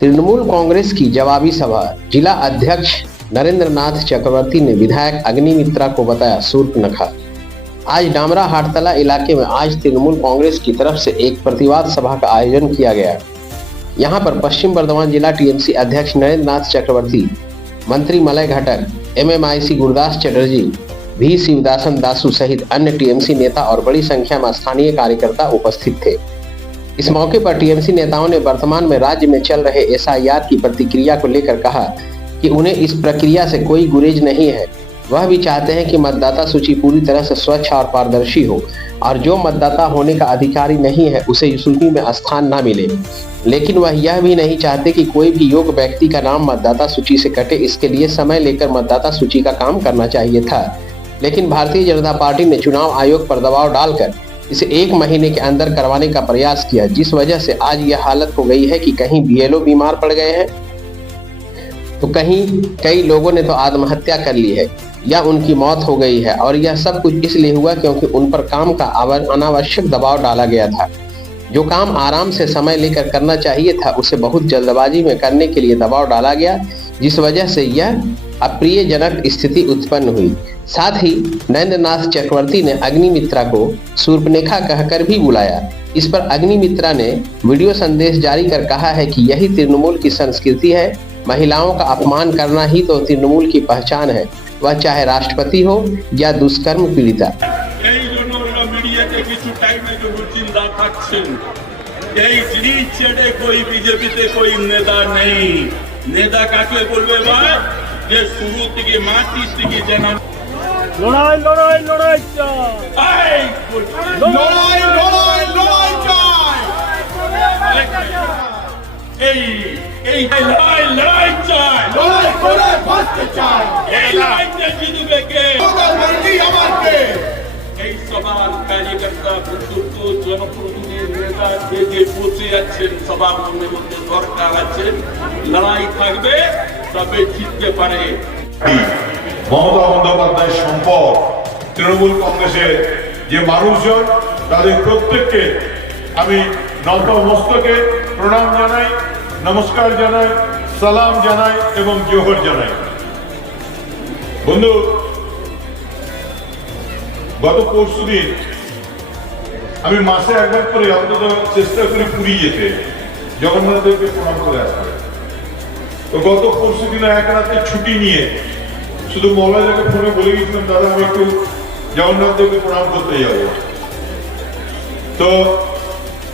तृणमूल कांग्रेस की जवाबी सभा। जिला अध्यक्ष नरेंद्र नाथ चक्रवर्ती ने विधायक अग्निमित्रा को बताया शूर्पणखा। आज डामरा हाटतला इलाके में आज तृणमूल कांग्रेस की तरफ से एक प्रतिवाद सभा का आयोजन किया गया। यहां पर पश्चिम बर्धमान जिला टीएमसी अध्यक्ष नरेंद्र नाथ चक्रवर्ती, मंत्री मलय घटक, एमएमआईसी गुरदास चटर्जी, भी शिवदासन दासू सहित अन्य टीएमसी नेता और बड़ी संख्या में स्थानीय कार्यकर्ता उपस्थित थे। इस मौके पर टीएमसी नेताओं ने वर्तमान में राज्य में चल रहे एसआईआर की प्रतिक्रिया को लेकर कहा कि उन्हें इस प्रक्रिया से कोई गुरेज नहीं है। वह भी चाहते हैं कि मतदाता सूची पूरी तरह से स्वच्छ और पारदर्शी हो और जो मतदाता होने का अधिकारी नहीं है उसे सूची में स्थान न मिले। लेकिन वह यह भी नहीं चाहते कि कोई भी योग्य व्यक्ति का नाम मतदाता सूची से कटे। इसके लिए समय लेकर मतदाता सूची का काम करना चाहिए था, लेकिन भारतीय जनता पार्टी ने चुनाव आयोग पर दबाव डालकर इसे 1 महीने के अंदर करवाने का प्रयास किया, जिस वजह से आज यह हालत हो गई है कि कहीं बीएलओ बीमार पड़ गए हैं तो कहीं कई लोगों ने तो आत्महत्या कर ली है या उनकी मौत हो गई है। और यह सब कुछ इसलिए हुआ क्योंकि उन पर काम का अनावश्यक दबाव डाला गया था। जो काम आराम से समय लेकर करना चाहिए था उसे बहुत जल्दबाजी में करने के लिए दबाव डाला गया, जिस वजह से यह अप्रियजनक स्थिति उत्पन्न हुई। साथ ही नरेंद्र नाथ चक्रवर्ती ने अग्निमित्रा को शूर्पणखा कहकर भी बुलाया। इस पर अग्निमित्रा ने वीडियो संदेश जारी कर कहा है कि यही तृणमूल की संस्कृति है। महिलाओं का अपमान करना ही तो तृणमूल की पहचान है, वह चाहे राष्ट्रपति हो या दुष्कर्म पीड़िता। नेता काके बोलबे भाई जे शुरू থেকে মাটি থেকে জানা লড়াই লড়াই লড়াই চাই, লড়াই লড়াই লড়াই চাই, এই লড়াই লড়াই চাই, লড়াই করে বাঁচতে চাই। এই লড়াইতে জিতবে কে? প্রধানমন্ত্রী আমার কে? এই সবার কার্যকর্তা বন্ধুত্ব জনপ্রতিনিধি নেতা যে বসে আছেন সবার মনের মধ্যে দরকার আছে, লড়াই থাকবে তবে জিততে পারে। মমতা বন্দ্যোপাধ্যায়ের সম্পদ তৃণমূল কংগ্রেসের যে মানুষজন তাদের প্রত্যেককে আমি নত মস্তকে প্রণাম জানাই, নমস্কার জানাই, সালাম জানাই এবং জোহর জানাই। বন্ধু, গত পরশুদিন আমি মাসে একবার করে অন্তত চেষ্টা করি পুরী যেতে, জগন্নাথ দেবকে প্রণাম করে আসতে। তো গত পরশুদিন এক রাতে ছুটি নিয়ে শুধু মৌলানাকে ফোনে বলে গেছিলাম, দাদা আমি একটু জগন্নাথ দেবকে প্রণাম করতে যাব। তো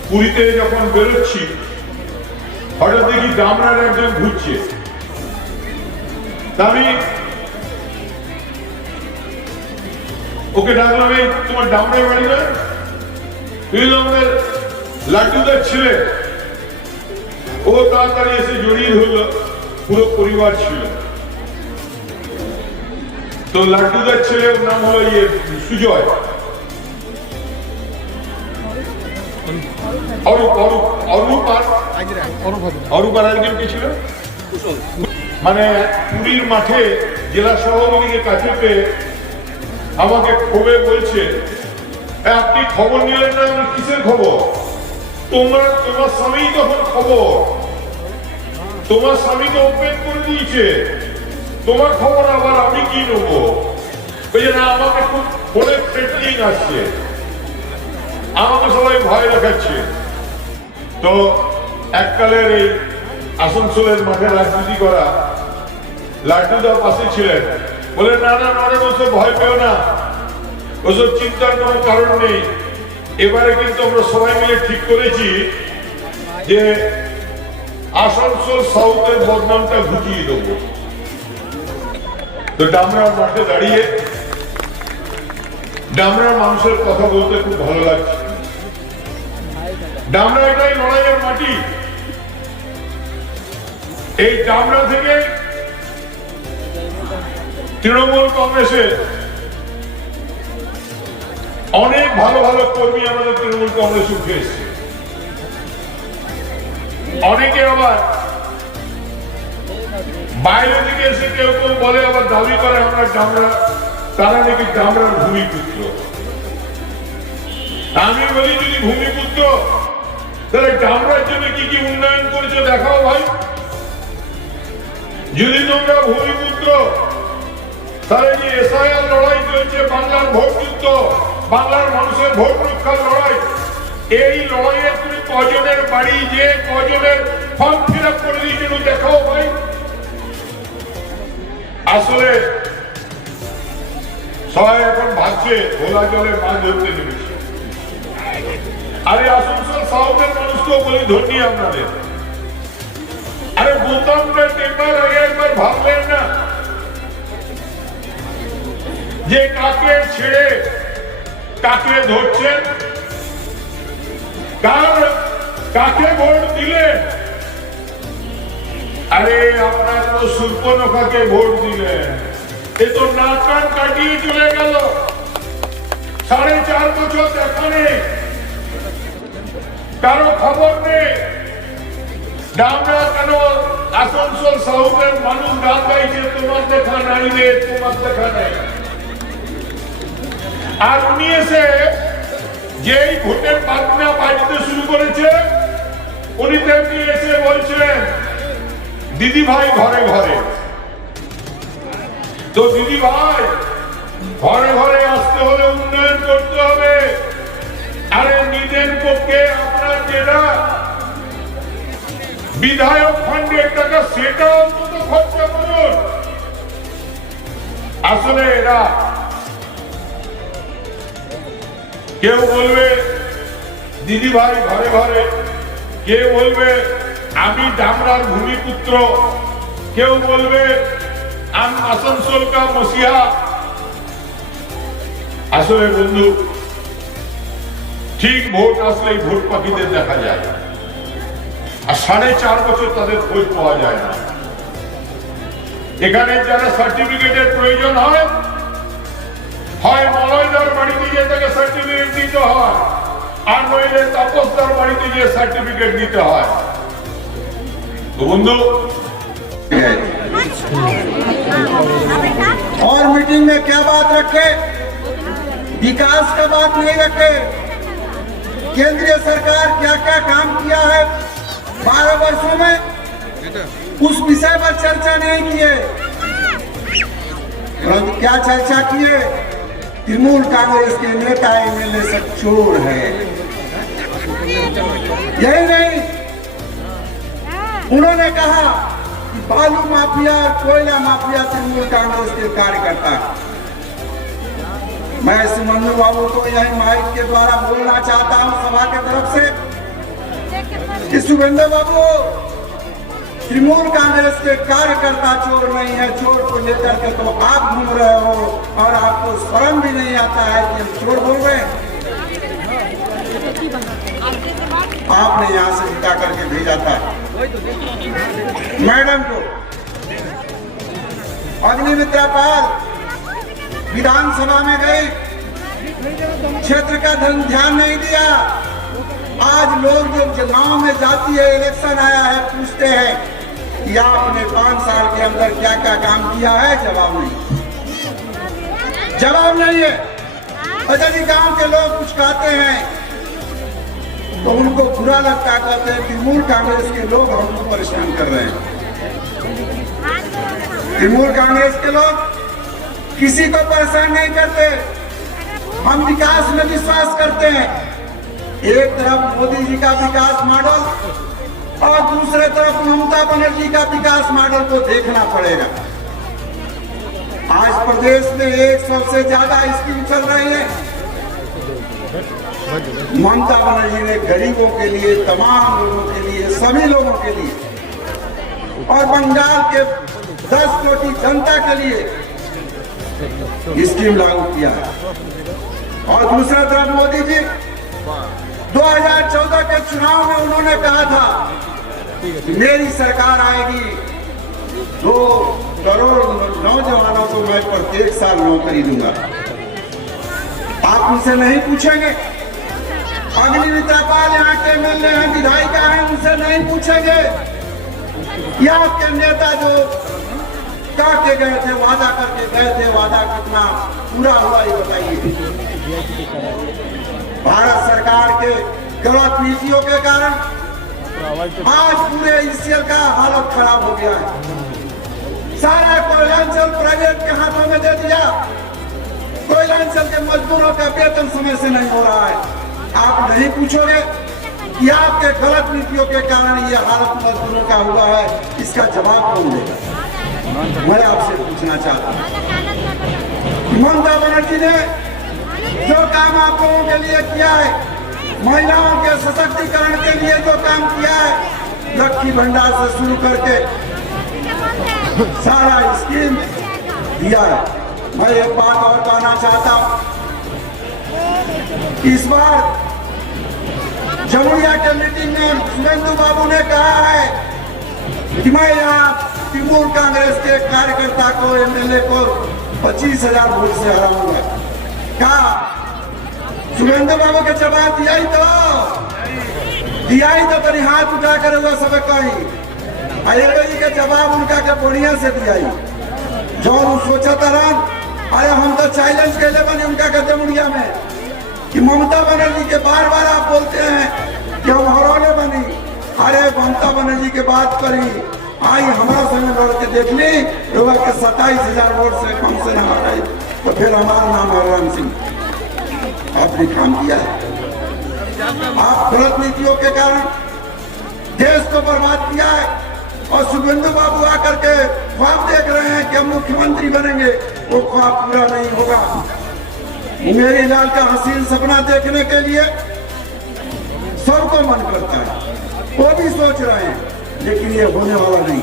পুরীতে যখন বেরোচ্ছি হঠাৎ দেখি ডামরার একজন ঘুরছে। আমি ওকে ডাকলাম, এই তোমার ডামরায় বাড়ি না? তুই আমাদের লাড্ডুদার ছেলে। ও তাড়াতাড়ি এসে জড়িয়ে ধরলো, পুরো পরিবার ছিল। তো লাড্ডুদার ছেলে, ওর নাম হলো সুজয়, অরূপ আর একজন কে ছিল, মানে পুরীর মাঠে জেলা সভাপতিকে কাছে পেয়ে আমাকে ক্ষোভে বলছে, আপনি খবর নিলেন না? কিসের খবর? তোমার স্বামী তখন খবর, তোমার স্বামী তো ওপেন করে দিয়েছে, তোমার খবর আবার আমি কি নেবো? না, আমাকে খুব ফোনে থ্রেটনিং আসছে, আমাকে সবাই ভয় দেখাচ্ছে। তো এককালের এই আসানসোলের মাঠে রাজনীতি করা লাড্ডুদার পাশে ছিলেন, বলে না না নরেন, ওসব ভয় পেও না, ওসব চিন্তার কোনো কারণ নেই। এবারে কিন্তু আমরা সবাই মিলে ঠিক করেছি যে আসানসোল সাউথের বদনামটা ঘুচিয়ে দেবো। তো ডামরার মাঠে দাঁড়িয়ে ডামরার মানুষের কথা বলতে খুব ভালো লাগছে। ডামরা এটাই লড়াইয়ের মাটি। এই ডামরা থেকে তৃণমূল কংগ্রেসের অনেক ভালো ভালো কর্মী আমাদের তৃণমূল কংগ্রেস উঠে এসছে। অনেকে আবার বাইরে থেকে এসে কেউ কেউ বলে, আবার দাবি করে আমরা ডামরা, তারা নাকি ডামরার ভূমিপুত্র। আমি বলি, যদি ভূমিপুত্র তাহলে ডামরার জন্য কি কি উন্নয়ন করেছে দেখাও ভাই। যদি তোমরা ভূমিপুত্র, তাহলে যে এসআইআর লড়াই চলছে, বাংলার ভোট যুদ্ধ, বাংলার মানুষের ভোট রক্ষার লড়াই, এই লড়াইয়ে তুমি কজনের বাড়ি যে কজনের ফর্ম ফিল আপ করে দিয়েছিল দেখাও ভাই। আসলে সবাই এখন ভাবছে ভোলা জলে মাছ ধরতে নেমেছে। আরে আসানসোল সাউথের মানুষকেও বলি ধন্যি আপনাদের। আরে বোতামটা টেপার আগে একবার ভাবলেন না যে কাকে ছেড়ে কাকে ধরছেন, কাকে ভোট দিলেন? আরে আপনারা তো সুর্পনখাকে ভোট দিলেন, এ তো নাক কান কাটিয়ে চলে গেল। 4.5 বছর দেখা নেই, কারো খবর নেই। ডামরা কেন আসানসোল সাউথের মানুষ গান গাইছে, তোমার দেখা নাই রে, তোমার দেখা নাই। আর উনি এসে যেই ভোটের বাজনা বাজতে শুরু করেছে, উনি তেমনি এসে বলছিলেন দিদি ভাই ঘরে ঘরে। তো দিদি ভাই ঘরে ঘরে আসতে হলে উন্নয়ন করতে হবে। আরে নিজের পক্ষে আপনার যেটা বিধায়ক ফান্ডের টাকা সেটা অন্তত খরচা করুন। আসলে এরা কেউ বলবে দিদি ভাই ঘরে ঘরে, কেউ বলবে আমি ডামরার ভূমিপুত্র, কেউ বলবে আমি আসানসোল কা মসিহা। আসলে বন্ধু, ঠিক ভোট আসলেই ভোট পাখিদের দেখা যায়, আর 4.5 বছর তাদের খোঁজ পাওয়া যায় না। এখানে যারা সার্টিফিকেটের প্রয়োজন হয়, হয় মলয়দার বাড়িতে গিয়ে তাকে সার্টিফিকেট দিতে হয়, আর নইলে তাপসদার বাড়িতে গিয়ে সার্টিফিকেট দিতে হয়। তো বন্ধু, और मीटिंग में क्या बात रखे? विकास का बात नहीं रखे। केंद्रीय सरकार क्या क्या काम किया है 12 वर्षों में, उस विषय पर चर्चा नहीं किए। परंतु क्या चर्चा किए? तृणमूल कांग्रेस के नेता एमएलए सब चोर है। यही नहीं, उन्होंने कहा कि बालू माफिया और कोयला माफिया तृणमूल कांग्रेस के कार्यकर्ता है। मैं सुमंदु बाबू को यही माइक के द्वारा बोलना चाहता हूं सभा के तरफ से कि शुभेंद्र बाबू, तृणमूल कांग्रेस के कार्यकर्ता चोर नहीं है। चोर को लेकर के तो आप घूम रहे हो और आपको शर्म भी नहीं आता है कि हम चोर बोल रहे हैं। आपने यहां से जिता करके भेजा था मैडम को। अग्निमित्रा पाल विधानसभा में गई, क्षेत्र का ध्यान नहीं दिया। आज लोग जो गांव में जाती है, इलेक्शन आया है, पूछते हैं कि आपने 5 साल के अंदर क्या क्या काम किया है? जवाब नहीं है। और यदि गांव के लोग कुछ कहते हैं तो उनको बुरा लगता, कहते हैं तृणमूल कांग्रेस के लोग हमको परेशान कर रहे हैं। तृणमूल कांग्रेस के लोग किसी को परेशान नहीं करते। हम विकास में विश्वास करते हैं। एक तरफ मोदी जी का विकास मॉडल और दूसरे तरफ ममता बनर्जी का विकास मॉडल को देखना पड़ेगा। आज प्रदेश में 100 से ज्यादा स्कीम चल रही है। ममता बनर्जी ने गरीबों के लिए, तमाम लोगों के लिए, सभी लोगों के लिए और बंगाल के 10 कोटि जनता के लिए स्कीम लागू किया है। और दूसरा तरफ मोदी जी 2014 के चुनाव में उन्होंने कहा था मेरी सरकार आएगी 2 करोड़ नौजवानों को मैं प्रत्येक साल नौकरी दूंगा। आप उनसे नहीं पूछेंगे? अग्निमित्रा पाल यहाँ के एमएलए हैं, विधायिका हैं, उनसे नहीं पूछेंगे या आपके नेता जो के गए थे, वादा करके गए थे, वादा कितना पूरा हुआ ये बताइए। भारत सरकार के गलत नीतियों के कारण आज पूरे ईसीएल का हालत खराब हो गया है। सारा कोयलांचल प्राइवेट के हाथों में दे दिया। कोयलांचल के मजदूरों का वेतन समय से नहीं हो रहा है। आप नहीं पूछोगे कि आपके गलत नीतियों के कारण ये हालत मजदूरों का हुआ है, इसका जवाब कौन देगा? मैं आपसे पूछना चाहता हूँ, ममता बनर्जी ने जो काम आप लोगों के लिए किया है, महिलाओं के सशक्तिकरण के लिए जो काम किया है, लक्ष्मी भंडार से शुरू करके सारा स्कीम दिया है। मैं एक बात और कहना चाहता हूं, इस बार जमुरिया के मीटिंग में सुरेंद्र बाबू ने कहा है कि मैं यहाँ तृणमूल कांग्रेस के कार्यकर्ता को, एमएलए को 25,000 वोट से हराऊंगा। कहा सुरेंद्र बाबू के जवाब दिया ही तो तरी हाथ उठा कर हुआ सब कही अयोध्या के जवाब उनका के बढ़िया से दिया ही जो सोचा तरन। अरे हम तो चैलेंज के लिए बने उनका के जमुरिया में कि ममता बनर्जी के बार बार आप बोलते हैं कि हम हरौले बनी। अरे ममता बनर्जी के बात करी आई हमारा संग लड़ के देख ली लोग के 27,000 वोट से कम से ना हटाई तो फिर हमारा नाम है राम सिंह। आपने काम किया है, आप गलत नीतियों के कारण देश को बर्बाद किया है और शुभेंदु बाबू आकर के ख्वाब देख रहे हैं कि हम मुख्यमंत्री बनेंगे, वो ख्वाब पूरा नहीं होगा। मेरी लाल का हसीन सपना देखने के लिए सबको मन करता है, वो भी सोच रहे हैं, लेकिन ये होने वाला नहीं।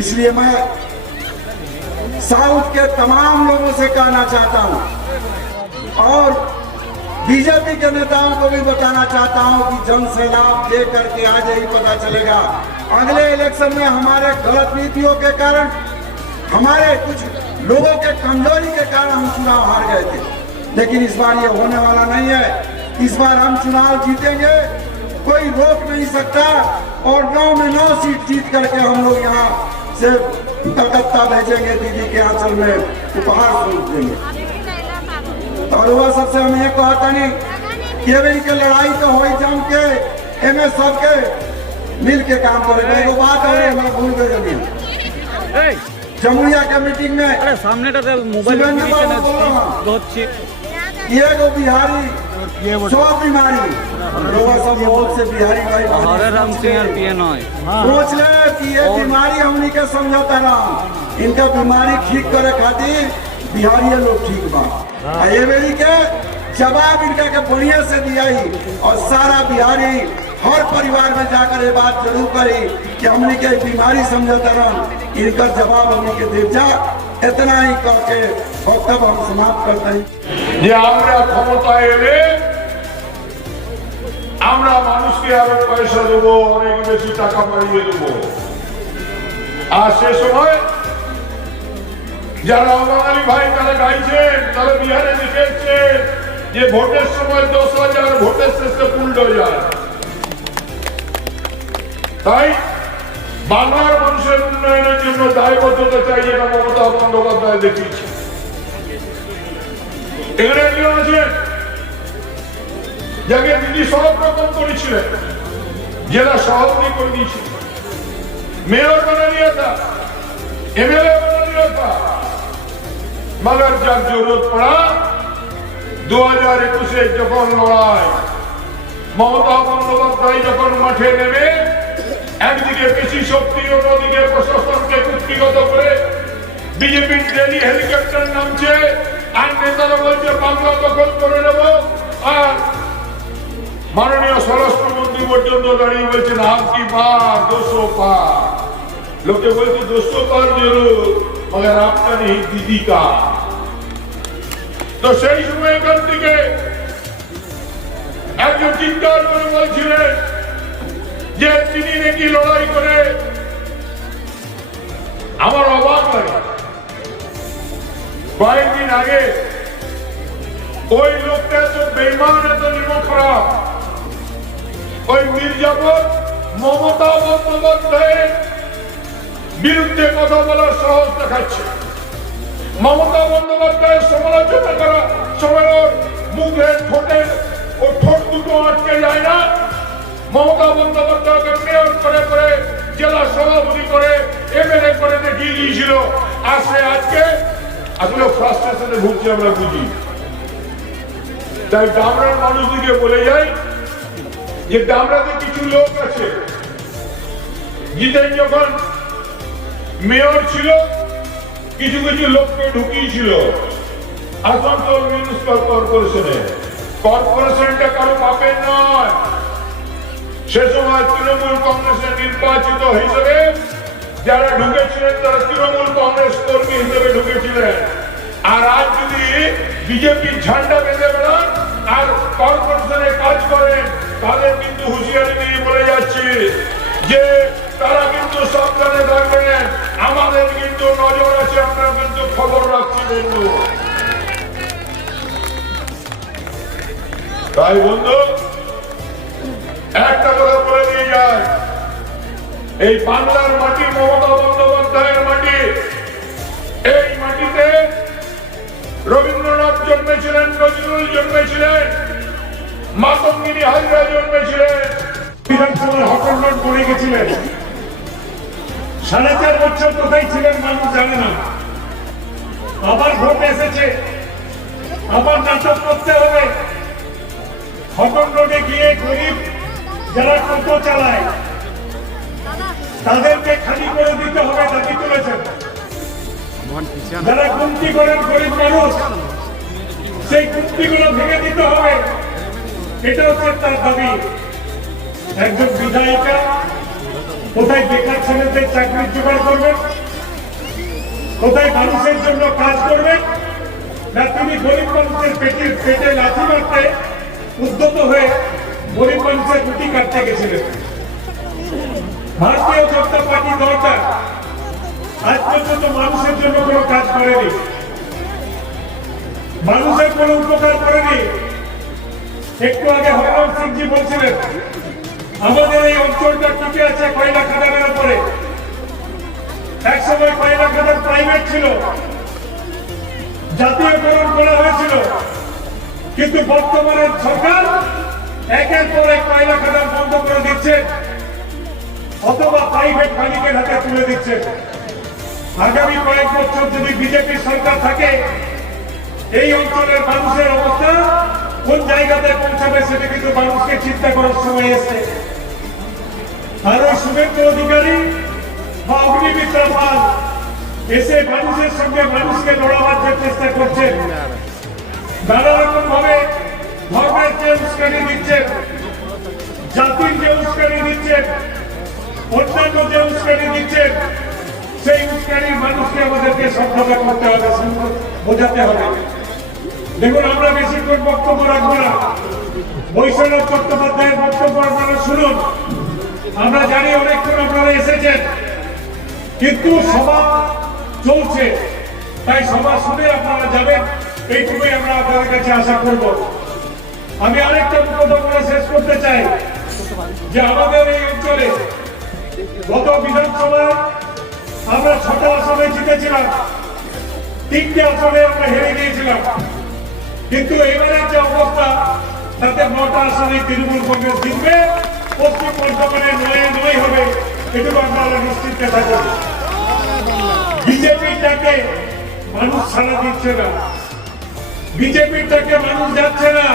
इसलिए मैं साउथ के तमाम लोगों से कहना चाहता हूं और बीजेपी के नेताओं को भी बताना चाहता हूं कि जन सैलाब दे करके आज यही पता चलेगा। अगले इलेक्शन में हमारे गलत नीतियों के कारण, हमारे कुछ लोगों के कमजोरी के कारण हम चुनाव हार गए थे, लेकिन इस बार ये होने वाला नहीं है। इस बार हम चुनाव जीतेंगे, कोई रोक नहीं सकता और 9 में 9 सीट जीत करके हम लोग यहाँ से कलकत्ता भेजेंगे, दीदी के आंचल में उपहार स्वरूप देंगे। और वह सबसे हम ये कहता नहीं केवल के लड़ाई तो हो जम के एमे सबके मिल के काम करेगा। वो बात है हमारा भूल गए जमुरिया के मीटिंग में। अरे सामने तो मोबाइल ये वो बिहारी सब बीमारी लोग सब बहुत से बिहारी भाई हरे राम सिंह सोच ले कि ये बीमारी हमनी के समझौता ना, इनका बीमारी ठीक करे खातिर बिहारी लोग ठीक बा। ये मेरी के जवाब इनका के बढ़िया से दिया ही और सारा बिहारी हर परिवार में जाकर ये बात जरूर करी कि हमने के बीमारी समझौता रहा, इनका जवाब हमने के दे जा। इतना ही करके वक्तव्य हम समाप्त करते हैं। যে আমরা ক্ষমতায় এলে আমরা মানুষকে আরো পয়সা দেবো, অনেক বেশি টাকা বাড়িয়ে দেবো। আর সে সময় যারা বাঙালি ভাই তারা গাইছেন, তারা বিহারে লিখেছেন যে ভোটের সময় 10,000, ভোটের শেষে বুলডোজার। তাই বাংলার মানুষের উন্নয়নের জন্য দায়বদ্ধতা চাই, যেটা মমতা বন্দ্যোপাধ্যায় দেখিয়েছে। এখানে একজন আছেন যাকে দিদি সব রকম করেছিলেন, জেলা সভাপতি করে দিয়েছিলেন, মেয়র बना दिया था, एमएलए बना दिया था, मगर जब जरूरत पड़ा 2021 যখন লড়াই মমতা বন্দ্যোপাধ্যায় যখন মাঠে নেমে একদিকে পেশি শক্তি অন্যদিকে প্রশাসনকে কুক্ষিগত করে বিজেপির ডেলি হেলিকপ্টার নামছে আর নেতারা বলছে বাংলা দখল করে নেব। আর মাননীয় স্বরাষ্ট্রমন্ত্রী পর্যন্ত দাঁড়িয়ে বলছেন আপকি পার 200 पार। লোকে বলছে 200 पार जरूर मगर आपका नहीं दीदी का। তো সেই সময় এখান থেকে একজন চিৎকার করে বলছিলেন যে তিনি নাকি লড়াই করে। আমার অবাক লাগে কয়েকদিন আগে ওই লোকটা এত বেইমান, এত নিমক খারাপ, ওই মির্জাপুর মমতা বন্দ্যোপাধ্যায়ের বিরুদ্ধে কথা বলার সাহস দেখাচ্ছে। মমতা বন্দ্যোপাধ্যায়ের সমালোচনা করা সময় ওর মুখে ঠোঁটে ও ঠোঁট দুটো আটকে যায় না। মমতা বন্দ্যোপাধ্যায়কে মেয়র করে জেলা সভাপতি করে এমএলএ করে দেখিয়ে দিয়েছিল, আর সে আজকে আসলে ফ্রাস্ট্রেশনে ভুগছে, আমরা বুঝি। তাই ডামরার মানুষদিকে বলে যাই যে ডামরাতে কিছু লোক আছে, জিতেন যখন মেয়র ছিল কিছু কিছু লোককে ঢুকিয়েছিল আসানসোল মিউনিসিপাল কর্পোরেশনে। কর্পোরেশনটা কারো বাপের নয়। সে সময় তৃণমূল কংগ্রেসের নির্বাচিত হিসেবে যারা ঢুকেছিলেন তারা তৃণমূল কংগ্রেস কর্মী হিসেবে ঢুকেছিলেন। আর আজ যদি বিজেপির ঝান্ডা বেঁধে বেড়ান আর কর্পোরেশনে কাজ করেন, তাদের কিন্তু হুঁশিয়ারি দিয়ে বলে যাচ্ছি যে তারা কিন্তু সাবধানে থাকবেন। আমাদের কিন্তু নজর আছে, আমরা কিন্তু খবর রাখছি বন্ধু। তাই বন্ধু একটা কথা বলে দিয়ে যায়, এই বাংলার মাটি মমতা বন্দ্যোপাধ্যায়ের মাটি। এই মাটিতে রবীন্দ্রনাথ জন্মেছিলেন, নজরুল জন্মেছিলেন, মাতঙ্গিনী হাজরা জন্মেছিলেন, বিধানসভার হকন্ডন পড়ে গেছিলেন। 4.5 বছর কোথায় ছিলেন মানুষ জানে না। আবার ভোট এসেছে, আবার নাটক করতে হবে। হকন্ডনে গিয়ে গরিব যারা টোটো চালায় তাদেরকে খালি করে দিতে হবে, দাবি তুলেছেন। যারা গুমটি করেন গরিব মানুষ, সেই গুমটিগুলো ভেঙে দিতে হবে, এটা হচ্ছে তার দাবি। একজন বিধায়িকা কোথায় বেকার ছেলেদের চাকরি জোগাড় করবেন, কোথায় মানুষের জন্য কাজ করবেন, না তিনি গরিব মানুষের পেটে লাথি মারতে উদ্যত হয়ে গরিব মানুষের রুটি কাটতে গেছিলেন। ভারতীয় জনতা পার্টি দলটা আজ পর্যন্ত মানুষের জন্য কোনো কাজ করেনি, মানুষের কোনো উপকার করেনি। একটু আগে হরনাম সিংজি বলছিলেন আমাদের এই অঞ্চলটা টিকে আছে কয়লা খাদানের উপরে। একসময় কয়লা খাদান প্রাইভেট ছিল, জাতীয়করণ করা হয়েছিল, কিন্তু বর্তমানে সরকার একের পর এক কয়লা খাদান বন্ধ করে দিচ্ছে অথবা প্রাইভেট মালিকের হাতে তুলে দিচ্ছে। আগামী কয়েক বছর যদি বিজেপি সরকার থাকে, এই অঞ্চলের মানুষের অবস্থা কোন জায়গাতে পৌঁছাবে সেটা কিন্তু মানুষকে চিন্তা করার সময় এসেছে। আর ওই শুভেন্দু অধিকারী বা অগ্নিমিত্রা পাল এসে মানুষের সঙ্গে মানুষকে লড়াবার যে চেষ্টা করছেন, নানা রকম ভাবে ধর্মের যে উস্কানি দিচ্ছেন, জাতির যে উস্কানি দিচ্ছেন, অন্যান্য যে উস্কানি দিচ্ছেন, সেই উস্কানির মানুষকে আমাদেরকে সভ্যতা করতে হবে, বোঝাতে হবে। দেখুন, আমরা বেশিক্ষণ বক্তব্য রাখবো না। বৈষ্ণব চট্টোপাধ্যায়ের বক্তব্য আপনারা শুনুন। আমরা জানি অনেকক্ষণ আপনারা এসেছেন, কিন্তু সভা চলছে, তাই সভা শুনে আপনারা যাবেন, এইটুকুই আমরা আপনাদের কাছে আশা করব। আমি আরেকটা কথা বলে শেষ করতে চাই যে আমাদের এই অঞ্চলে গত বিধানসভায় আমরা 6টা আসনে জিতেছিলাম, 3টে আসনে আমরা হেরে গিয়েছিলাম, কিন্তু এবারে যে অবস্থা তাতে 9টা আসনে তৃণমূল কংগ্রেস জিতবে, পশ্চিম বর্ধমানে 9 হবে, এটুকু আপনারা নিশ্চিত থাকুন। বিজেপির ডাকে মানুষ সাড়া দিচ্ছে না, বিজেপির ডাকে মানুষ যাচ্ছে না,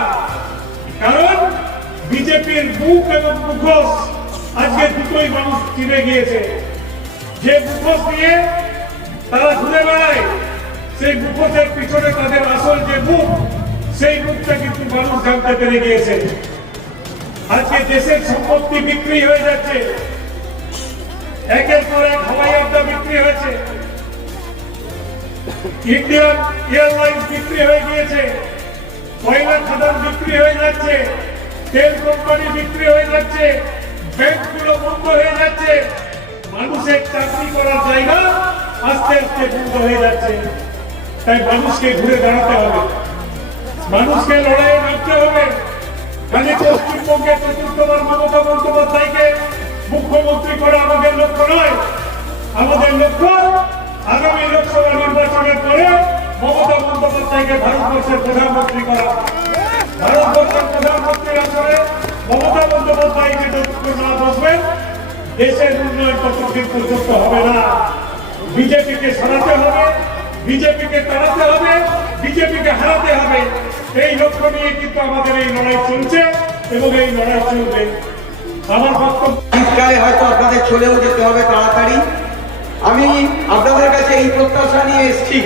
কারণ বিজেপির মুখ এবং মুখোশ আজকে দুটোই মানুষ চিনে গিয়েছে। যে মুখোশ নিয়ে তারা ঘুরে বেড়ায়, সেই মুখোশের পিছনে তাদের আসল যে মুখ, সেই মুখটা কিন্তু মানুষ জানতে পেরে গিয়েছে। আজকে দেশের সম্পত্তি বিক্রি হয়ে যাচ্ছে, একের পর এক হাওয়াই আড্ডা বিক্রি হয়েছে, ইন্ডিয়ান এয়ারলাইন্স বিক্রি হয়ে গিয়েছে, কয়লা খাদান বিক্রি হয়ে যাচ্ছে, তেল কোম্পানি বিক্রি হয়ে যাচ্ছে, ব্যাংকগুলো বন্ধ হয়ে যাচ্ছে, মানুষের চাকরি করার জায়গা আস্তে আস্তে বন্ধ হয়ে যাচ্ছে। তাই মানুষকে ঘুরে দাঁড়াতে হবে, মানুষকে লড়াইয়ে নামতে হবে। খালি পশ্চিমবঙ্গের চতুর্থবার মমতা বন্দ্যোপাধ্যায়কে মুখ্যমন্ত্রী করা আমাদের লক্ষ্য নয়। আমাদের লক্ষ্য আগামী লোকসভা নির্বাচনের পরে মমতা বন্দ্যোপাধ্যায়কে ভারতবর্ষের প্রধানমন্ত্রী করা। ভারতবর্ষের প্রধানমন্ত্রীর আসলে মমতা বন্দ্যোপাধ্যায়কে যতক্ষণ না বসবেন, দেশের উন্নয়ন ততদিন পর্যন্ত হবে না। বিজেপিকে সরাতে হবে, বিজেপিকে তাড়াতে হবে, বিজেপিকে হারাতে হবে। এই লক্ষ্য নিয়ে কিন্তু আমাদের এই লড়াই চলছে এবং এই লড়াই চলবে। আমার বক্তব্য শীতকালে হয়তো আপনাদের চলেও যেতে হবে তাড়াতাড়ি। আমি আপনাদের কাছে এই প্রত্যাশা নিয়ে এসেছি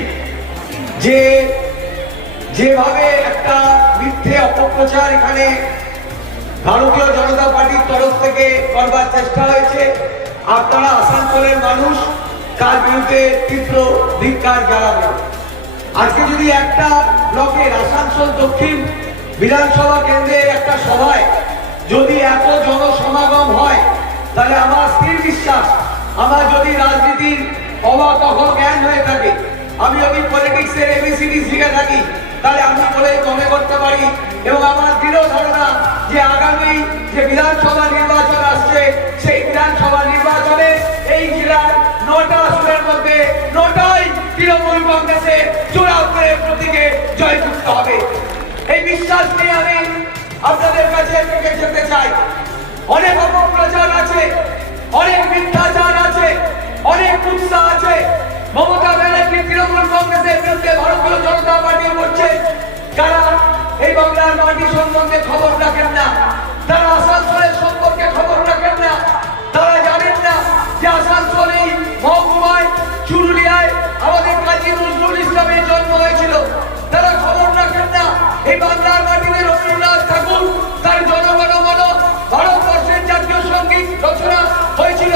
যে যেভাবে একটা মিথ্যে অপপ্রচার এখানে ভারতীয় জনতা পার্টির তরফ থেকে করবার চেষ্টা হয়েছে, আপনারা আসানসোলের মানুষ তার বিরুদ্ধে তীব্র ধিক্কার জানাবেন। আজকে যদি একটা ব্লকের আসানসোল দক্ষিণ বিধানসভা কেন্দ্রের একটা সভায় যদি এত জনসমাগম হয়, তাহলে আমার স্থির বিশ্বাস, আমার যদি রাজনীতির অবাকহ জ্ঞান হয়ে থাকে, আমি যদি পলিটিক্সের এবিসিডি শিখে থাকি, তাহলে আমি বলেই মনে করতে পারি এবং আমার দৃঢ় ধারণা যে আগামী যে বিধানসভা নির্বাচন আসছে, সেই বিধানসভা নির্বাচনে এই জেলার 9টা আসনের মধ্যে 9টাই তৃণমূল কংগ্রেসের চূড়ান্ত প্রতীকে জয়যুক্ত হবে। এই বিশ্বাস নিয়ে আমি আপনাদের কাছে থেকে যেতে চাই। অনেক অপপ্রচার আছে, অনেক মিথ্যাচার আছে, অনেক কুৎসা আছে। মমতা ব্যানার্জি তৃণমূল কংগ্রেসের বিরুদ্ধে ভারতীয় জনতা পার্টি করছে, যারা এই বাংলার মাটি সম্বন্ধে খবর রাখেন না, তারা আসানসোলের সম্পর্কে খবর রাখেন না, তারা জানেন না যে আসানসোল এই মহকুমায় চুরুলিয়ায় আমাদের কাজী নজরুল ইসলামের জন্ম হয়েছিল। তারা খবর রাখেন না এই বাংলার মাটিতে রবীন্দ্রনাথ ঠাকুর তার জনগণ মন ভারতবর্ষের জাতীয় সঙ্গীত রচনা হয়েছিল।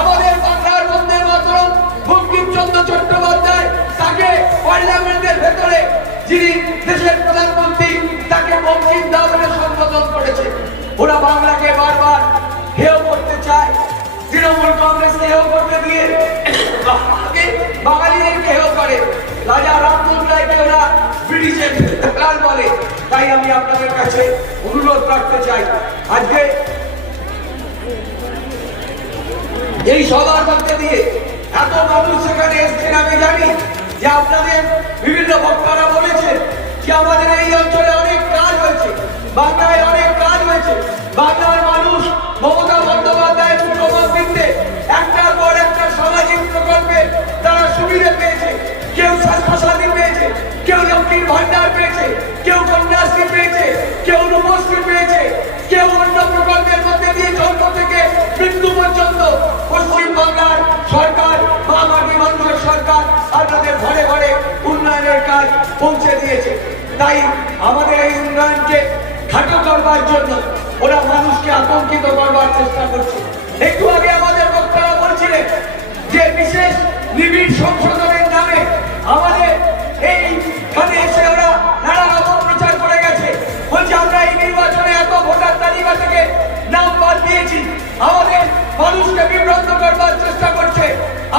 আমাদের বাংলার বন্দে মাতরম বঙ্কিমচন্দ্র চট্টোপাধ্যায় তাকে পার্লামেন্টের ভেতরে যিনি দেশের প্রধানমন্ত্রী তাকে বঙ্কিম দা বলে সম্বোধন করেছে। ওরা বাংলাকে বারবার হেয় করতে চায়, তৃণমূল কংগ্রেসকে হেয় করতে দিয়ে বাঙালিদেরকে হেয় করে। রাজা রামমোহন রায়কে ওরা ব্রিটিশের কাল বলে। তাই আমি আপনাদের কাছে অনুরোধ রাখতে চাই, আজকে এই সভার মধ্যে দিয়ে এত মানুষ সেখানে এসছেন, আমি জানি যে আপনাদের বিভিন্ন বক্তারা বলেছে যে আমাদের এই অঞ্চলে অনেক কাজ হয়েছে, বাংলায় অনেক কাজ হয়েছে। বাংলার মানুষ মমতা বন্দ্যোপাধ্যায়ের মুখ্যমন্ত্রীত্বে একটার পর একটা সামাজিক প্রকল্পে তারা সুবিধা পেয়েছে। কেউ স্বাস্থ্যসাথী পেয়েছে, কেউ লক্ষ্মীর ভান্ডার পেয়েছে, কেউ কন্যাশ্রী পেয়েছে, কেউ রূপশ্রী পেয়েছে, কেউ অন্য প্রকল্পের মধ্যে দিয়ে জন্ম থেকে মৃত্যু পর্যন্ত পশ্চিম বাংলার সরকার মা মাটি মানুষের সরকার আপনাদের ঘরে ঘরে উন্নয়নের কাজ পৌঁছে দিয়েছে। তাই আমাদের এই উন্নয়নকে খাটো করবার জন্য ওরা মানুষকে আতঙ্কিত করবার চেষ্টা করছে। একটু আগে আমাদের বক্তারা বলছিলেন যে বিশেষ নিবিড় সংশোধনের নামে আমাদের এইখানে এসে ওরা নানান অপপ্রচার করে গেছে। বলছে আমরা এই নির্বাচনে এত ভোটার তালিকা থেকে নাম বাদ দিয়েছি, আমাদের মানুষকে বিভ্রান্ত করবার চেষ্টা করছে।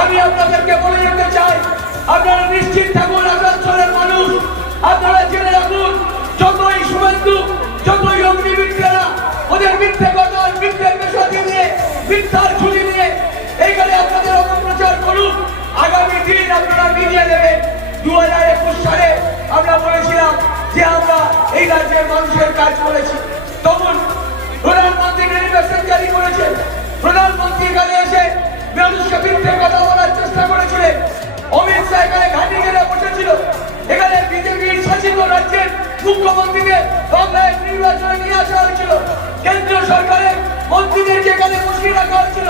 আমি আপনাদেরকে বলে যেতে চাই, আপনারা নিশ্চিত থাকুন আসানসোলের মানুষ, আপনারা জেনে রাখুন যতই শুভেন্দু যতই অগ্নিমিত্রেরা ওদের মিথ্যে কথা মিথ্যে পেশা দিয়ে মিথ্যার ঝুলি নিয়ে এইখানে আপনাদের অপপ্রচার করুন, আগামী দিন আপনারা মিলিয়ে দেবেন। 2021 সালে আমরা বলেছিলাম যে আমরা এই রাজ্যের মানুষের কাজ করেছি, তখন প্রধানমন্ত্রী নির্বাচন জারি করেছেন। প্রধানমন্ত্রী এখানে এসে মানুষকে মিথ্যে কথা বলার চেষ্টা করেছিলেন। অমিত শাহ এখানে ঘাঁটি ঘেরা বসেছিল। এখানে বিজেপির শাসিত রাজ্যের মুখ্যমন্ত্রীকে বাংলায় নির্বাচনে নিয়ে আসা হয়েছিল, কেন্দ্রীয় সরকারের মন্ত্রীদেরকে এখানে বসিয়ে রাখা হয়েছিল।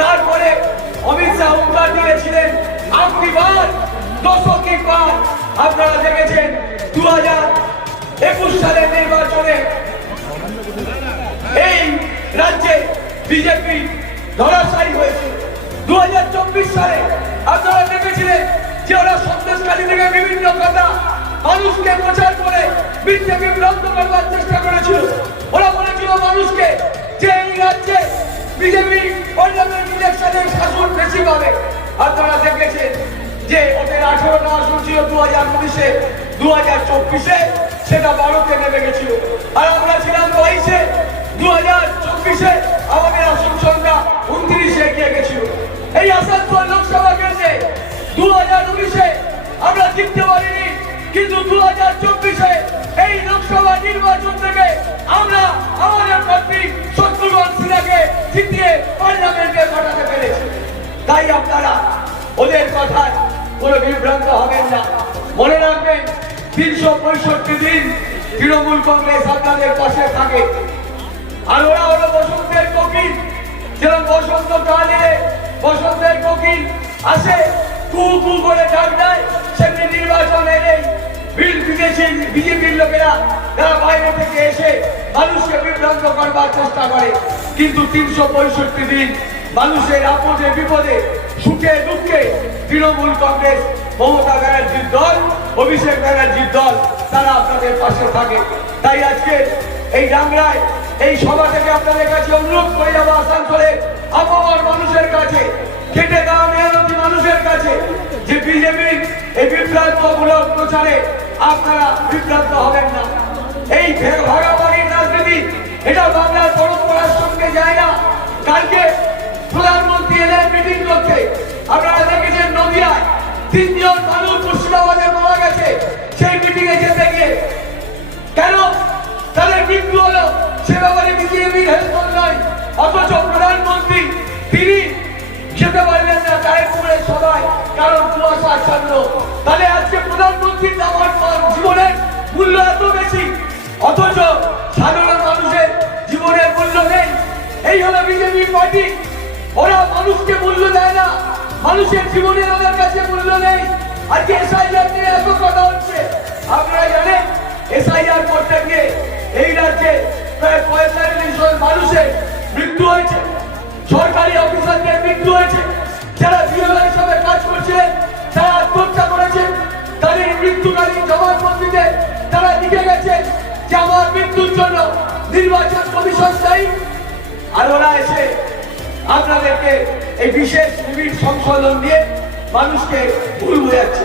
তারপরে অমিত শাহ হুঙ্কার দিয়েছিলেন আপনি বার 200 কি পার। আপনারা দেখেছেন 2021 সালের নির্বাচনে এই রাজ্যে বিজেপি ধরাশায়ী হয়েছে। 2024 সালে আপনারা দেখেছিলেন যে ওরা সন্দেশখালী থেকে বিভিন্ন কথা মানুষকে প্রচার করে মিথ্যে বিভ্রান্ত করবার চেষ্টা করেছিল। ওরা বলেছিল মানুষকে যে এই রাজ্যে বিজেপি পার্লামেন্ট ইলেকশনের শাসন বেশি পাবে। আপনারা দেখেছেন যে ওদের 18টা আসন ছিল 2019-এ, 2024-এ সেটা 12-তে নেমে গেছিল। আর আমরা ছিলাম 22-এ, 2024-এ আমাদের আসন সংখ্যা 29-এ এগিয়ে গেছিল। এই আসানসোল লোকসভা কেন্দ্রে 2019-এ আমরা জিততে পারিনি, কিন্তু 2024-এ এই লোকসভা নির্বাচন থেকে আমরা আমাদের প্রার্থী শত্রুঘ্ন সিনহাকে জিতিয়ে পার্লামেন্টে পাঠাতে পেরেছি। তাই আপনারা ওদের কথা কোনো বিভ্রান্ত হবেন না। মনে রাখবেন 365 দিন তৃণমূল কংগ্রেস আপনাদের পাশে থাকে। আর ওরা হলো বসন্তের কোকিল, যেরকম বসন্তকাল এলে বসন্তের কোকিল আসে কু কু করে ডাক দেয়, সেমনি নির্বাচন এলে বিজেপির লোকেরা যারা বাইরে থেকে এসে মানুষকে বিভ্রান্ত করবার চেষ্টা করে। কিন্তু 365 দিন মানুষের আপদে বিপদে সুখে দুঃখে তৃণমূল কংগ্রেস, মমতা ব্যানার্জির দল, অভিষেক ব্যানার্জির দল তারা আপনাদের পাশে থাকে। তাই আজকে এই ডাংরায় এই সভা থেকে আপনাদের কাছে অনুরোধ করে যাবো, আসানসোলে আবহাওয়ার মানুষের কাছে, খেটে খাওয়া মেহনতি মানুষের কাছে, যে বিজেপির এই বিভ্রান্তমূলক প্রচারে আপনারা বিভ্রান্ত হবেন না। এই ভাগাভাগির রাজনীতি এটা বাংলার পরম্পরার সঙ্গে যায় না। কালকে প্রধানমন্ত্রী এলেন মিটিং করতে, আপনারা দেখেছেন নদিয়ায় 3 জন মানুষ মুর্শিদাবাদে মারা গেছে সেই মিটিং এ যেতে গিয়ে। কেন তাদের মৃত্যু হলো? সে ব্যাপারে বিজেপির হেল্প নয়, অথচ প্রধানমন্ত্রী তিনি যেতে পারলেন না তারেপুরের সভায়, কারণ কুয়াশা আচ্ছন্ন। তাহলে আজকে প্রধানমন্ত্রীর আমার জীবনের মূল্য এত বেশি, অথচ সাধারণ মানুষের জীবনের মূল্য নেই। এই হলো বিজেপি পার্টি, ওরা মানুষকে মূল্য দেয় না, মানুষের জীবনের ওদের কাছে মূল্য নেই। আজকে এসআইআর নিয়ে এত কথা হচ্ছে, আপনারা জানেন এসআইআর করতে গিয়ে এই রাজ্যে প্রায় 45 জন মানুষের মৃত্যু হয়েছে, সরকারি অফিসারদের মৃত্যু হয়েছে, যারা বিএলও হিসাবে কাজ করছিলেন তারা আত্মহত্যা করেছেন। তাদের মৃত্যুকালীন জবানবন্দিতে তারা লিখে গেছে যে আমার মৃত্যুর জন্য নির্বাচন কমিশন দায়ী। আর ওরা এসে আপনাদেরকে এই বিশেষ নিবিড় সংশোধন দিয়ে মানুষকে ভুল বোঝাচ্ছে।